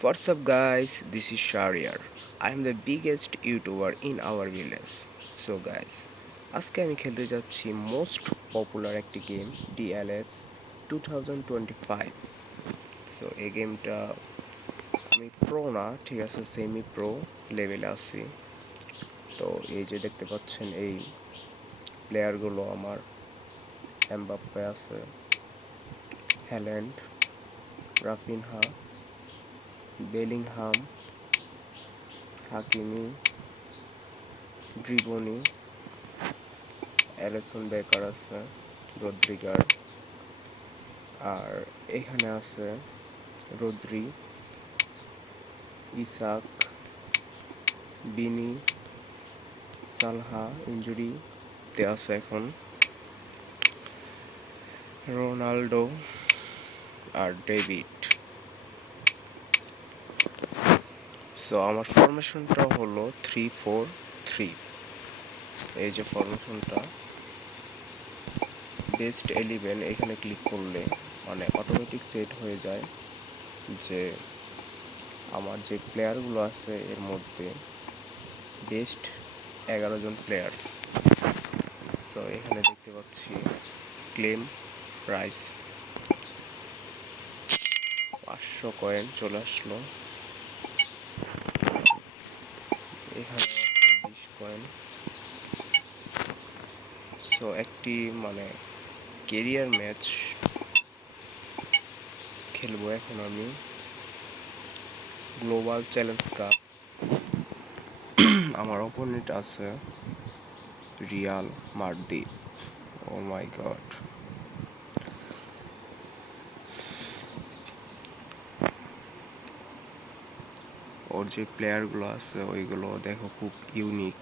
What's up, guys? This is Shariar. I am the biggest YouTuber in our village. So, guys, আজকে আমি খেলতে যাচ্ছি most popular একটি game DLS 2025। So এই গেমটা আমি প্রো না, ঠিক আছে, সেমি প্রো লেভেলে আছি। তো এই যে দেখতে পাচ্ছেন এই প্লেয়ারগুলো আমার এমবাপ্পে আছে, হ্যাল্যান্ড, রাফিনহা, বেলিংহাম, হাকিমি, ড্রিবনি, অ্যালিসন বেকার আছে, রদ্রিগার, আর এখানে আছে রদ্রি, ইসাক, বিনি, সালহা ইনজুরিতে আছে এখন, রোনাল্ডো আর ডেভিড। সো আমার ফরমেশনটা হলো 3-4-3। এই যে ফরমেশনটা, বেস্ট 11 এখানে ক্লিক করলে মানে অটোমেটিক সেট হয়ে যায় যে আমার যে প্লেয়ারগুলো আছে এর মধ্যে বেস্ট 11 জন প্লেয়ার। সো এখানে দেখতে পাচ্ছি ক্লেম প্রাইস 500 কয়েন চলে আসলো। এখানে আছে 20 কয়েন। সো একটি মানে কেরিয়ার ম্যাচ খেলবো এখন আমি, গ্লোবাল চ্যালেঞ্জ কাপ। আমার অপোনেন্ট আছে রিয়াল মাদ্রিদ। ও মাই গড, ওর যে প্লেয়ারগুলো আছে ওইগুলো দেখো খুব ইউনিক।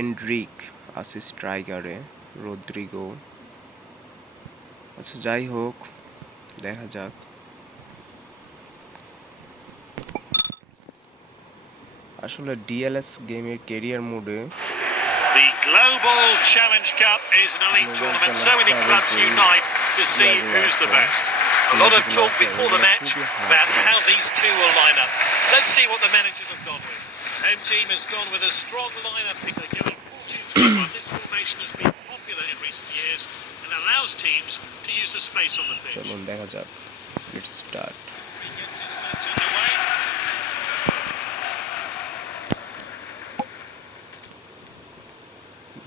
এন্ড্রিক আছে স্ট্রাইকারে, রদ্রিগো। আচ্ছা যাই হোক, দেখা যাক। আসলে ডিএলএস গেমের ক্যারিয়ার মোডে The Global Challenge Cup is an elite tournament. So many clubs unite to see who's the best. A lot of talk before the match about how these two will line up. Let's see what the managers have gone with. Home team has gone with a strong lineup. They're going 4-2-3-1. This formation has been popular in recent years and allows teams to use the space on the pitch. চলুন দেখা যাক। Let's start. He gets his match underway.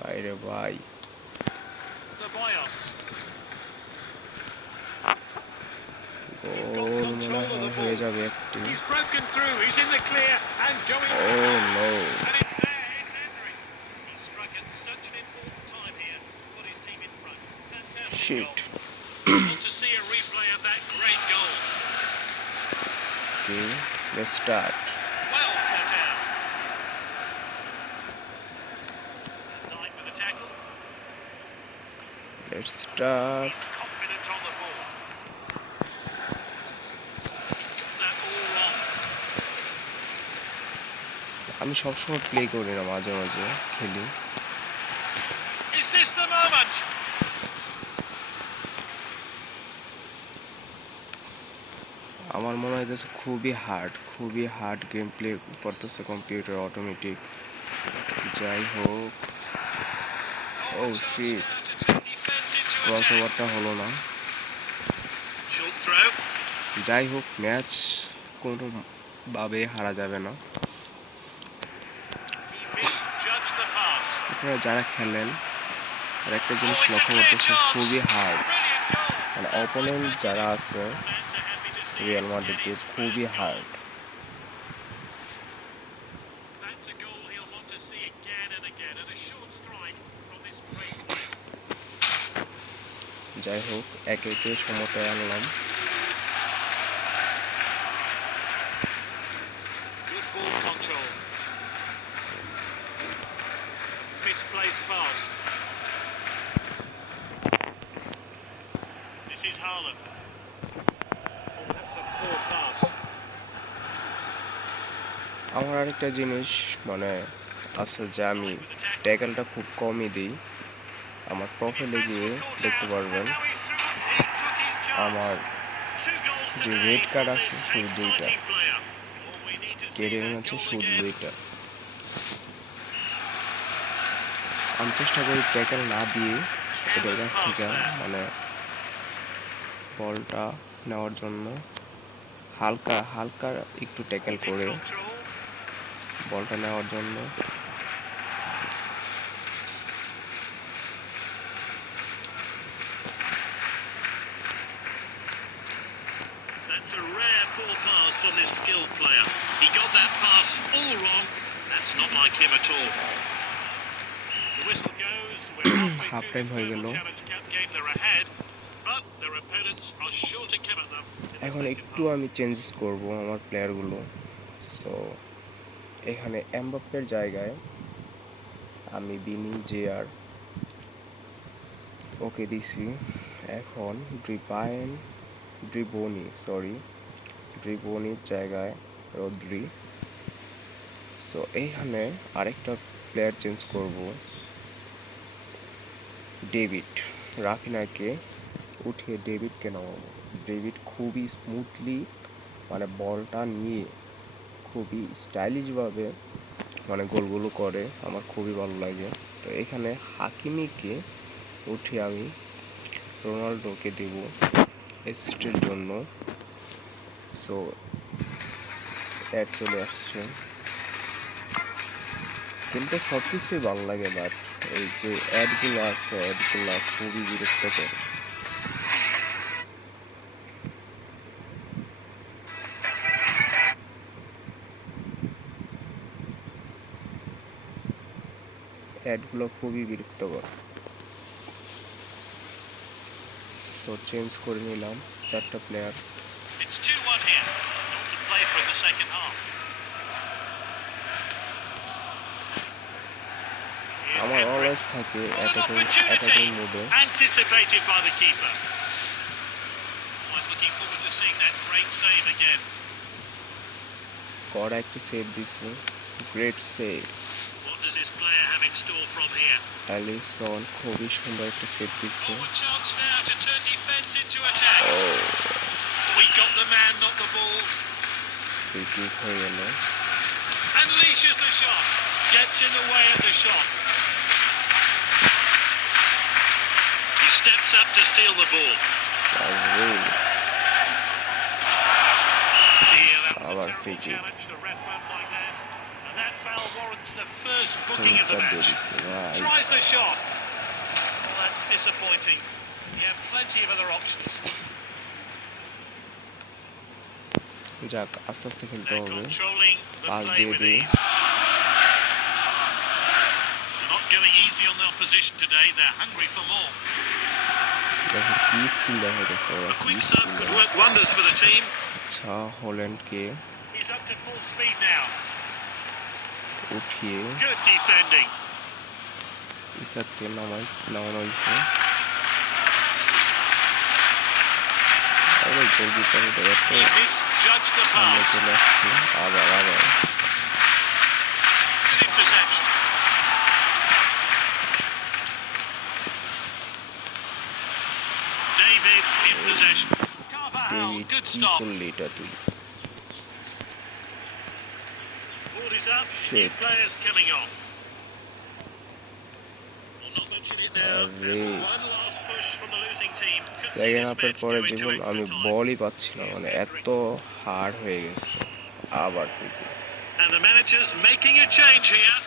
বাইরে ভাই, Ceballos. গোল মনে হয় হয়ে যাবে একটি। He's broken through. He's in the clear and going. Oh no. And it's there. It's Endrick. He struck at such an important time here. Put his team in front. Fantastic Shit. goal. Want to see a replay of that great goal. Okay, let's start. Well cut out. Knight with the tackle. Let's start. He's confident on the ball. Got that all wrong. আমি সবসময় play করি না, মাঝে মাঝে খেলি। Is this the moment? আমার মনে হয় খুবই হার্ড গেম প্লে করতেছে কম্পিউটার অটোমেটিক। যাই হোক, ও শিট, ক্রস ওভারটা হলো না। Short throw. যাই হোক, ম্যাচ কোনোভাবে হারা যাবে না। He misjudged the pass. আপনারা যারা খেলেন আর একটা জিনিস লক্ষ্য করতেছে, খুবই হার্ড। Brilliant goal. মানে অপোনেন্ট যারা আছে Fans are happy to see Real him get মাদ্রিদের his খুবই first goal. Hard. That's a goal he'll want to see again and again, and a short strike from this great player. যাই হোক, একে একে সমতায় আনলাম। Good ball control. Misplaced pass. This is Haaland. Oh, that's a poor pass. আমার আরেকটা জিনিস মানে আছে যে আমি ট্যাকেলটা খুব কমই দিই। আমার প্রোফাইলে গিয়ে দেখতে পারবেন And now he's through. He took his chance. আমার 2 goals যে রেড yesterday কার্ড for আছে this শুধু দুইটা, exciting player. Well, we need to see career that আছে goal শুধু again. দুইটা। আমি চেষ্টা করি ট্যাকেল না দিয়ে এদের Careless কাছ pass থেকে there. মানে বলটা নেওয়ার জন্য হালকা হালকা একটু ট্যাকেল Easy করে control. বলটা নেওয়ার জন্য। That's a rare poor pass from this skilled player. He got that pass all wrong. That's not like him at all. The whistle goes. We're halfway half through time this হয়ে Global গেল। Challenge Cup game. They're ahead, but their opponents are sure to come at them in the এখন second একটু half. আমি changes করব আমার প্লেয়ারগুলো। So এখানে এমবাপ্পের জায়গায় আমি বিনি জেআর ওকে দিছি। এখন ড্রিবোনির জায়গায় রদ্রি। সো এইখানে আরেকটা প্লেয়ার চেঞ্জ করব, ডেভিড। রাফিনাকে উঠিয়ে ডেভিডকে নামাবো। ডেভিড খুবই স্মুথলি মানে বলটা নিয়ে খুবই স্টাইলিশভাবে মানে গোলগুলো করে, আমার খুবই ভালো লাগে। তো এখানে হাকিমিকে উঠিয়ে আমি রোনাল্ডোকে দেব অ্যাসিস্টের জন্য। সো অ্যাড চলে আসছে। গেমটা সব কিছুই ভালো লাগে, বাট এই যে অ্যাডগুলো আছে অ্যাডগুলো খুবই বিরক্তকর। অ্যাডগুলো খুবই বিরক্তকর। তো চেঞ্জ করে নিলাম চারটা player. It's 2-1 here. Not to play for in the second half. Here's আমার Endrick. অলওয়েজ থাকে What an অ্যাটাকিং opportunity! মোডে। Anticipated by the keeper. I'm looking forward to seeing that great save again. কড়া একটা save দিচ্ছে, great save. What does this player have in store from here? Alisson খুবই সুন্দর একটা save দিচ্ছে। Oh, a chance now to turn defence into attack. ও We got the man, not the ball. Free kick হয়ে গেল। Unleashes the shot. Gets in the way of the shot. He steps up to steal the ball. Dear, that was a Abar terrible free kick. challenge. The ref won't like that. And that foul warrants the first booking of the match. Tries the shot. Well, that's disappointing. He had plenty of other options. যাক আস্তে আস্তে খেলতে They're হবে। controlling the Pass play দিয়ে with দিই। ease. They're not going easy on the opposition today. They're hungry for more. দেখো কি skill দেখা গেছে ওরা, A কি quick sub could skill. work wonders for the team. আচ্ছা হল্যান্ডকে He's up to full speed now. উঠিয়ে Good defending. ইসাককে নামানো হয়েছে। আবার গোলকিপারের ব্যাপারটা He misjudged the সামনে pass. চলে আসছে। আবার Good interception. David in possession. Carvajal, David good কি stop. করলি এটা তুই? Board is up. New Shit. players coming on. We'll not mention it now. আরে One last push from the losing team. Could see second this হাফের match পরে go into যখন extra আমি time. বলই পাচ্ছি না, মানে এত হার্ড হয়ে গেছে। আবার free kick। And the manager's making a change here.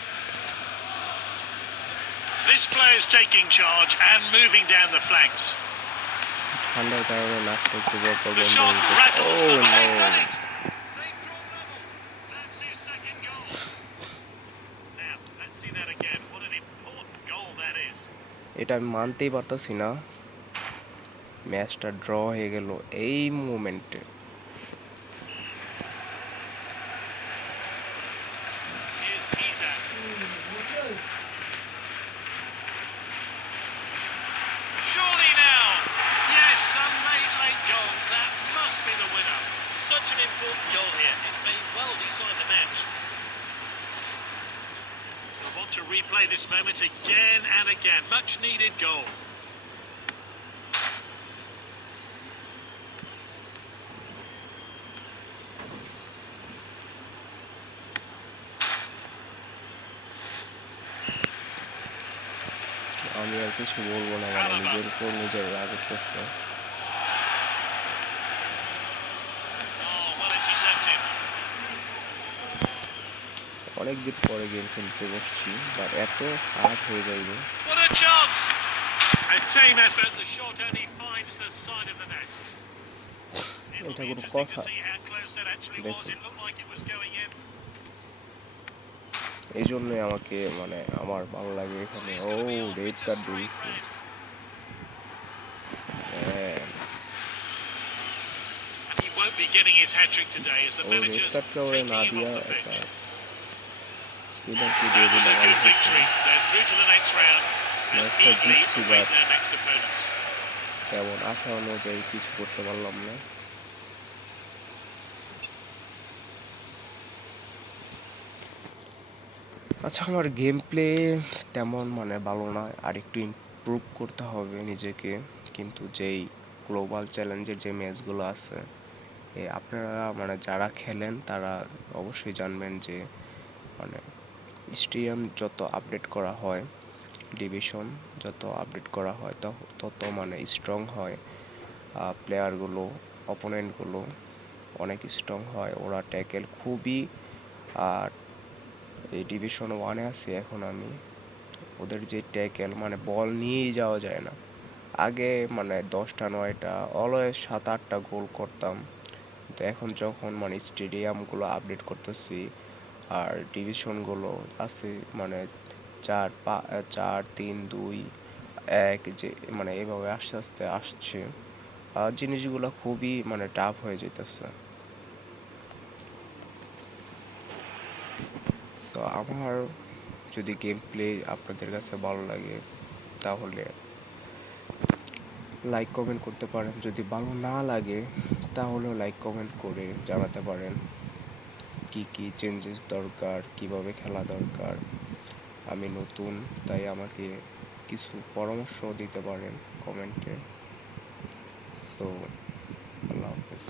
This player's taking charge and moving down the flanks. ঠান্ডার কারণে নাকটা একটু বরপর The বন্ধ shot হয়ে গেছে। rattles ও them. They've done no, it. They've drawn level. That's his second goal. Now, let's see that again. What an important goal that is. এটা আমি মানতেই পারতাছি না, ম্যাচটা ড্র হয়ে গেল এই মোমেন্টে। Here's Isak. Surely now. Yes, a late goal. That must be the winner. Such an important goal here. It may well decide the match. I want to replay this moment again and again. Much needed goal. আর কিছু বলবো না, মানে Alaba. নিজের উপর নিজের রাগ উঠতেছে। Oh, well intercepted. অনেকদিন পরে গেম খেলতে বসছি, বাট এত হার্ড হয়ে যাইবে। What a chance! A team effort. The shot only finds the side of the net. It'll এটা be কোনো interesting to কথা? see how close that actually was. দেখুন, It looked like it was going in. এই জন্যই আমাকে মানে আমার ভালো লাগে Well, এখানে। he's ও going to be off. Red It's a card দিয়ে straight দিচ্ছে। red. And he won't be getting his hat trick today as the ও রেড manager's কার্ডটা ওরে taking না him দিয়া off the একটা pitch. পেনাল্টি দিয়ে That was দিলে a ভালো good হতো। victory. They're through to the next round and ম্যাচটা eagerly জিতছি, await but their next opponents. তেমন আশা অনুযায়ী কিছু করতে পারলাম না। আচ্ছা, আমার গেম প্লে তেমন মানে ভালো নয়, আর একটু ইমপ্রুভ করতে হবে নিজেকে। কিন্তু যেই গ্লোবাল চ্যালেঞ্জের যে ম্যাচগুলো আছে, আপনারা মানে যারা খেলেন তারা অবশ্যই জানবেন যে মানে স্টেডিয়াম যত আপডেট করা হয়, ডিভিশন যত আপডেট করা হয় তত মানে স্ট্রং হয় প্লেয়ারগুলো, অপোনেন্টগুলো অনেক স্ট্রং হয়। ওরা ট্যাকেল খুবই, আর এই ডিভিশন ওয়ানে আছি এখন আমি, ওদের যে ট্যাকেল মানে বল নিয়েই যাওয়া যায় না। আগে মানে 10টা 9টা অলওয়েজ 7-8টা গোল করতাম, তো এখন যখন মানে স্টেডিয়ামগুলো আপডেট করতেছি আর ডিভিশনগুলো আছে মানে 4-3-2-1 যে মানে এভাবে আস্তে আস্তে আসছে, জিনিসগুলো খুবই মানে টাফ হয়ে যেতেছে। সো আমার যদি গেম প্লে আপনাদের কাছে ভালো লাগে তাহলে লাইক কমেন্ট করতে পারেন, যদি ভালো না লাগে তাহলেও লাইক কমেন্ট করে জানাতে পারেন কি কি চেঞ্জেস দরকার, কিভাবে খেলা দরকার। আমি নতুন, তাই আমাকে কিছু পরামর্শ দিতে পারেন কমেন্টে। সো আল্লাহ হাফেজ।